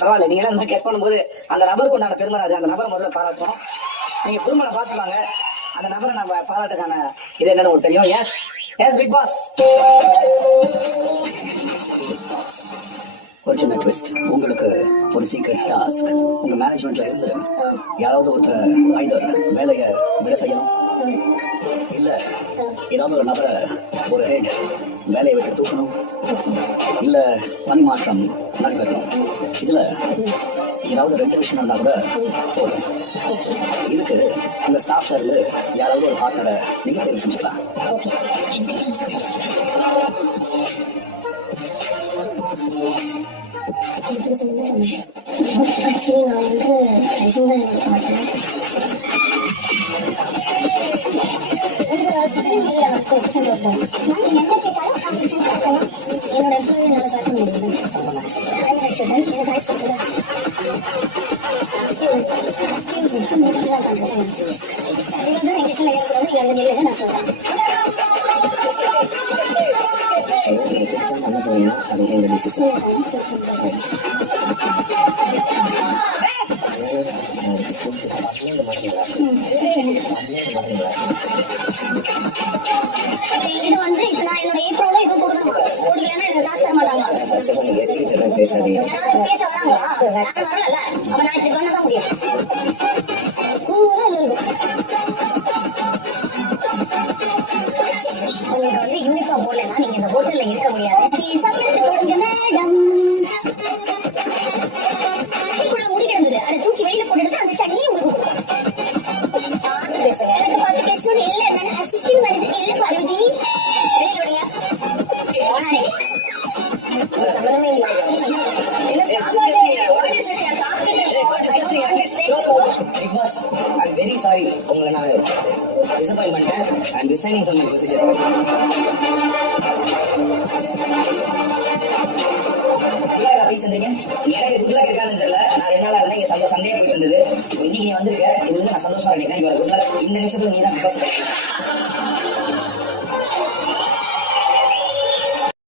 பரவாயில்ல, நீங்க எல்லாம் கெஸ் பண்ணும்போது அந்த நபருக்கு உண்டான பெருமராஜ், அந்த நபரை முதல்ல பாராட்டும். நீங்க குருமனை பார்த்துப்பாங்க, அந்த நபரை நம்ம பாராட்டுக்கான இது என்னன்னு உங்களுக்கு தெரியும். S S big boss. ஒரு சின்ன ட்விஸ்ட், உங்களுக்கு ஒரு சீக்ரெட் டாஸ்க். உங்க மேனேஜ்மெண்ட்ல இருந்து யாராவது ஒருத்தர் ஐதர் வேலையை விட செய்யணும், இல்ல ஏதாவது ஒரு நபரை ஒரு ஹெட் வேலையை விட்டு தூக்கணும், இல்ல பணிமாற்றம் நடைபெறணும். இதுல ஏதாவது 2 விஷயம் இருந்தா கூட போதும். இதுக்கு உங்க ஸ்டாஃப்ல இருந்து யாராவது ஒரு பார்ட்னரை நீங்க தேர்வு செஞ்சுக்கலாம். ஆக்சுவலி நான் ரெஸ்யூம் தான் மாட்டேன். என்னோட என்னால பார்க்க முடியாது. நான் சொல்றேன். என்ன சொன்னீங்கன்னா அது எங்க டிசிஷன். இது வந்து இப்ப நான் என்னோட ஏப்ரோல இது கொடுக்கணும். கொடுக்கலன்னா எனக்கு காசு தர மாட்டாங்க. ஃபர்ஸ்ட் ஆஃப் ஆல் நீங்க எஸ்டிமேட் பேசாதீங்க. பேச வராங்களா? நான் வரல. அப்ப நான் இது பண்ண தான் முடியும். உங்களுக்கு வந்து யூனிஃபார்ம் போடலன்னா நீங்க இந்த ஹோட்டல்ல இருக்க முடியாது. சம்பளத்தை கொடுங்க மேடம். இதுக்குள்ள முடி கிடந்தது, அதை தூக்கி வெளியில போட்டுட்டு அந்த சட்னியை உங்களுக்கு கொடுக்கும். பார்த்து பேசுங்க. எனக்கு பார்த்து பேசணும்னு இல்லை. நான் அசிஸ்டன்ட் மேனேஜர் இல்லை பார்வதி. வெளியில விடுங்க. போனானே சம்பளமே இல்லை. Big Boss, I'm very sorry. உங்களை நான் disappoint பண்ணிட்டேன். I'm resigning from my position. Good look அப்படி சொல்றீங்க? எனக்கு குட்லாக் இருக்கான்னு தெரியல. நான் 2 நாளா இருந்தேன் இங்க சந்தேகம் போயிட்டு இருந்தது. இன்னைக்கு நீ வந்திருக்க, இது வந்து நான் சந்தோஷமா இருக்கேன். குட்லாக் இந்த நிமிஷத்துல நீ தான் Big Boss.